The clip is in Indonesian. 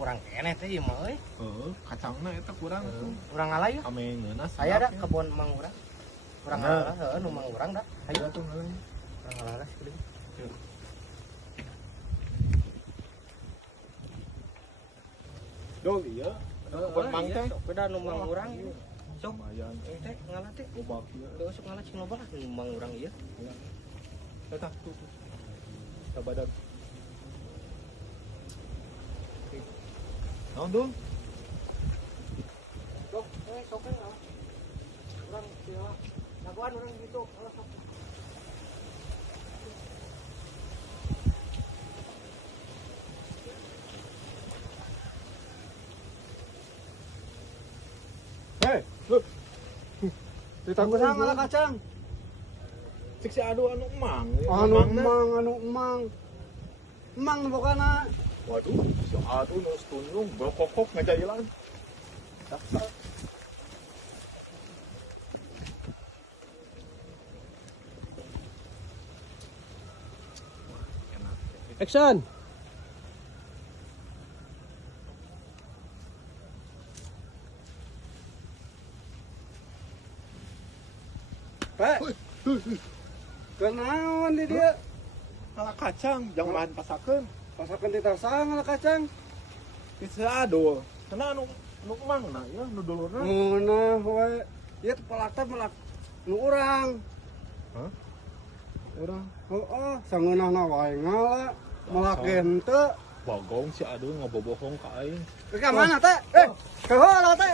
kurang keneh teh ieu mah euy. Kacangna eta kurang tuh. Urang ngalah yeuh. Ame ngeunas. Aya da kebon mang urang. Urang ngalah heueuh nu mang urang da. Hayu tuh ngalah. urang ngalah kieu. Duh iya. Kebon mang teh. Beda nu mang urang. Sok Lumayan. teh ngalah teh. Lobak ieu. Teu sok ngalah cing loba nu mang urang ieu. Eta tuh. Sabadag. Naon dong? Sok, sok kan. Urang kieu. Nagoan urang gitu. Sok. Hei, look. Ditanggung sama lah kacang. Cik si adu anu emang. Anu emang. Emang bokana. Waduh, si adu nu tunjung berkokok ngajailan. Dasar. Action. Pak. Kenaon di dia? Ala kacang, jangan bahan pasakeun. Pasakan di tasang lah kacang. Si adu. Kana anu emangna ya nu dulurna. Nah, wae. Ieu teh pelakta melak nu urang. Hah? Urang Heeh, sangeunahna wae ngala. Melakeun teu. bagong si adu ngabobohong ka aing. Ke mana teh? Ka heula teh.